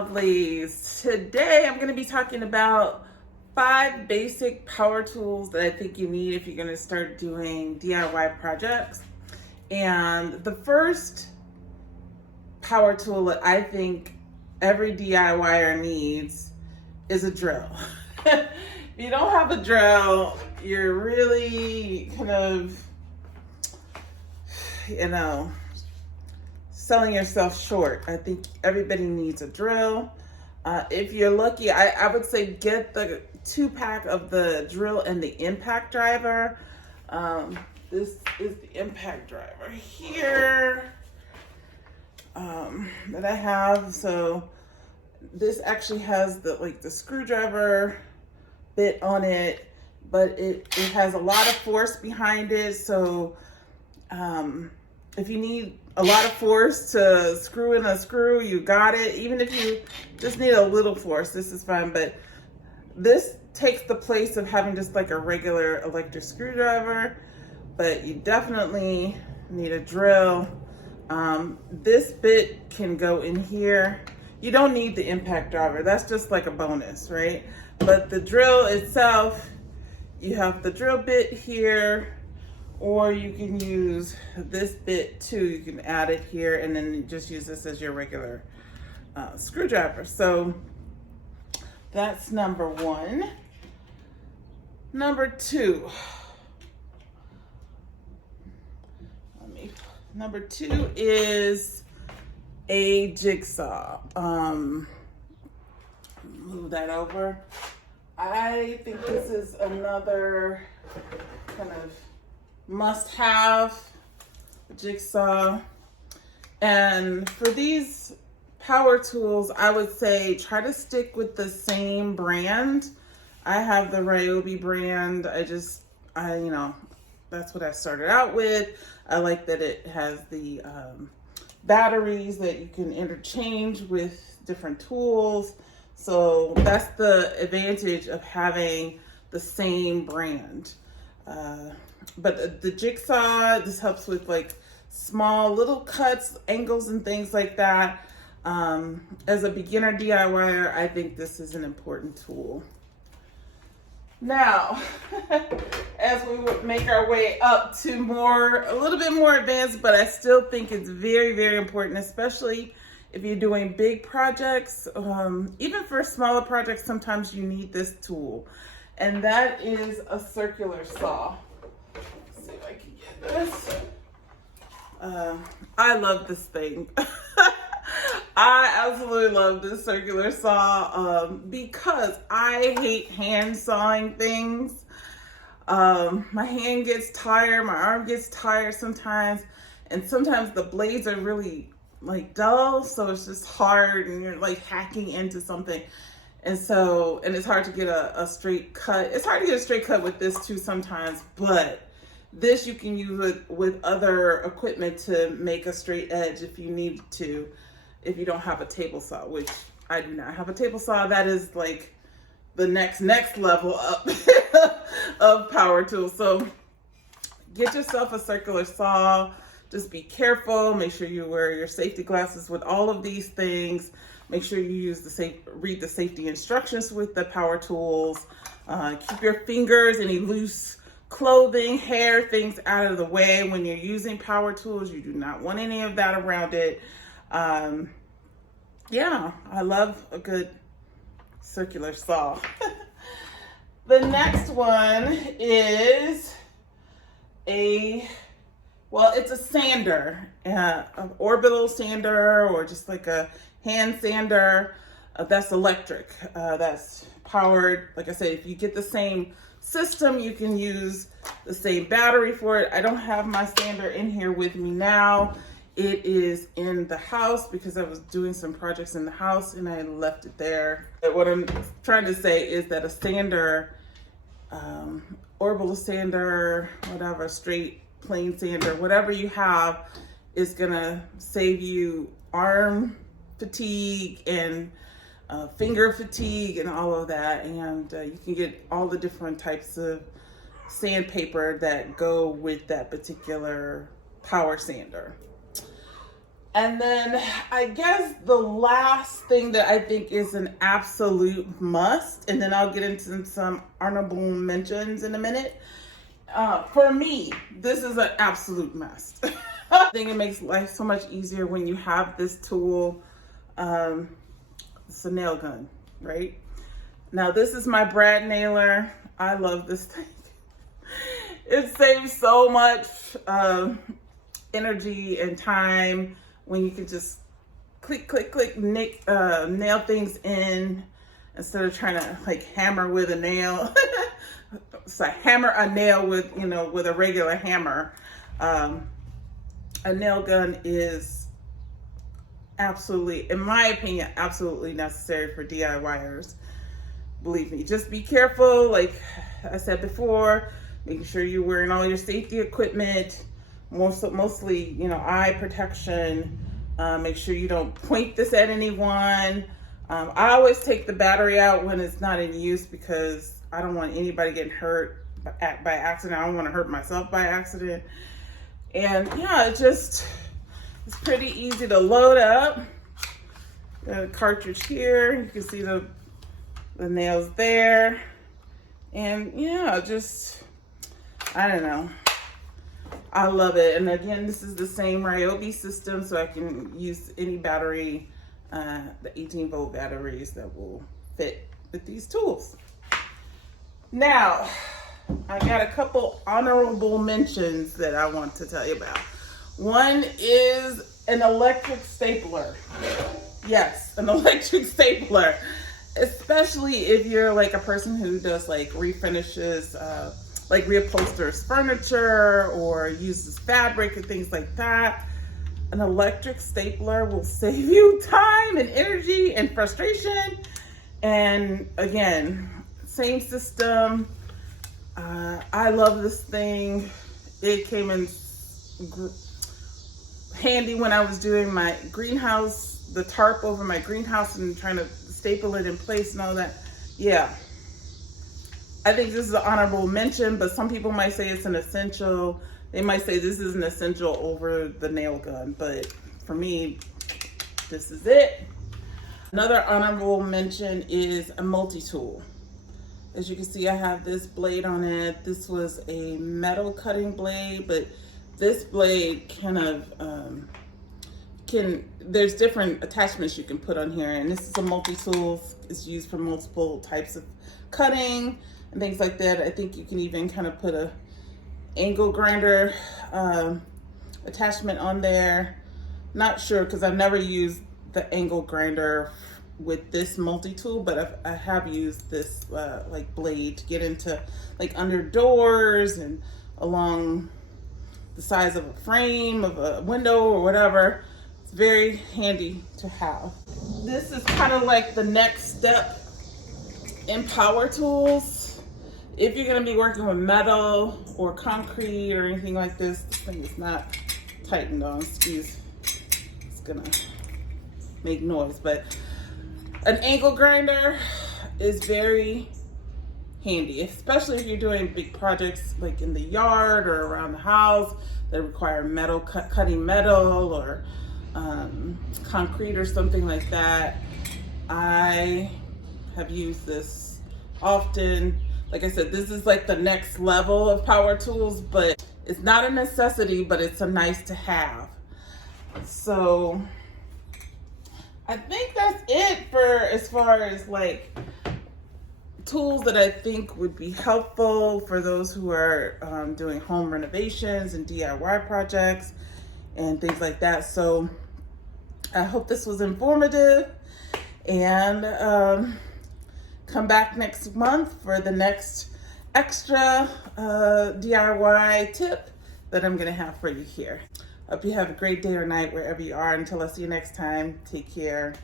Lovelies. Today I'm going to be talking about 5 basic power tools that I think you need if you're going to start doing DIY projects. And the first power tool that I think every DIYer needs is a drill. If you don't have a drill, you're really kind of, selling yourself short. I think everybody needs a drill. If you're lucky, I would say get the 2-pack of the drill and the impact driver. This is the impact driver here that I have. So this actually has the screwdriver bit on it, but it has a lot of force behind it. So if you need a lot of force to screw in a screw, you got it. Even if you just need a little force, this is fine. But this takes the place of having just like a regular electric screwdriver, but you definitely need a drill. This bit can go in here. You don't need the impact driver. That's just like a bonus, right? But the drill itself, you have the drill bit here, or you can use this bit too. You can add it here and then just use this as your regular screwdriver. So that's number 1. Number 2. Number 2 is a jigsaw. Move that over. I think this is another kind of must-have jigsaw. And for these power tools, I would say try to stick with the same brand. I have the Ryobi brand. That's what I started out with. I like that it has the batteries that you can interchange with different tools. So that's the advantage of having the same brand. But the jigsaw, this helps with like small little cuts, angles, and things like that. As a beginner DIYer, I think this is an important tool. Now, as we make our way up to a little bit more advanced, but I still think it's very, very important, especially if you're doing big projects. Even for smaller projects, sometimes you need this tool, and that is a circular saw. Let's see if I can get this. I love this thing. I absolutely love this circular saw because I hate hand sawing things. My hand gets tired, my arm gets tired sometimes, and sometimes the blades are really dull, so it's just hard and you're hacking into something. And it's hard to get a straight cut. It's hard to get a straight cut with this too sometimes, but this you can use with other equipment to make a straight edge if you need to, if you don't have a table saw, which I do not have a table saw. That is the next level up of power tools. So get yourself a circular saw. Just be careful. Make sure you wear your safety glasses with all of these things. Make sure you read the safety instructions with the power tools. Keep your fingers, any loose clothing, hair, things out of the way when you're using power tools. You do not want any of that around it. Yeah, I love a good circular saw. The next one is it's a sander, an Orbital Sander, or just like a hand sander. That's electric. That's powered. Like I said, if you get the same system, you can use the same battery for it. I don't have my sander in here with me now. It is in the house because I was doing some projects in the house and I left it there. But what I'm trying to say is that a sander, Orbital Sander, whatever, straight plain sander, whatever you have, is gonna save you arm fatigue and finger fatigue and all of that. And you can get all the different types of sandpaper that go with that particular power sander. And then I guess the last thing that I think is an absolute must, and then I'll get into some honorable mentions in a minute. For me, this is an absolute must. I think it makes life so much easier when you have this tool. It's a nail gun, right? Now this is my brad nailer. I love this thing. It saves so much energy and time when you can just click, click, click, nail things in instead of trying to like hammer with a nail. So hammer a nail with, you know, with a regular hammer. A nail gun is absolutely, in my opinion, absolutely necessary for DIYers. Believe me, just be careful. Like I said before, making sure you're wearing all your safety equipment, mostly, you know, eye protection. Make sure you don't point this at anyone. I always take the battery out when it's not in use because I don't want anybody getting hurt by accident. I don't want to hurt myself by accident. And yeah, it's pretty easy to load up. Got a cartridge here. You can see the nails there. And yeah, I don't know. I love it. And again, this is the same Ryobi system, so I can use any battery, the 18-volt batteries that will fit with these tools. Now, I got a couple honorable mentions that I want to tell you about. One is an electric stapler. Yes, an electric stapler. Especially if you're like a person who does like refinishes, like reupholsters furniture or uses fabric and things like that. An electric stapler will save you time and energy and frustration. And again, same system. I love this thing. It came in handy when I was doing my greenhouse, the tarp over my greenhouse and trying to staple it in place and all that. Yeah. I think this is an honorable mention, but some people might say it's an essential. They might say this is an essential over the nail gun, but for me, this is it. Another honorable mention is a multi-tool. As you can see, I have this blade on it. This was a metal cutting blade, but this blade kind of there's different attachments you can put on here, and this is a multi-tool. It's used for multiple types of cutting and things like that. I think you can even kind of put a angle grinder attachment on there. Not sure, because I've never used the angle grinder with this multi-tool, but I have used this like blade to get into like under doors and along the size of a frame of a window or whatever. It's very handy to have. This is kind of like the next step in power tools. If you're gonna be working with metal or concrete or anything like this thing is not tightened on, excuse, it's gonna make noise, but an angle grinder is very handy, especially if you're doing big projects like in the yard or around the house that require metal, cutting metal or concrete or something like that. I have used this often. Like I said, this is like the next level of power tools, but it's not a necessity, but it's a nice to have. So I think that's it for as far as like tools that I think would be helpful for those who are doing home renovations and DIY projects and things like that. So I hope this was informative, and come back next month for the next extra DIY tip that I'm gonna have for you here. Hope you have a great day or night wherever you are. Until I see you next time, take care.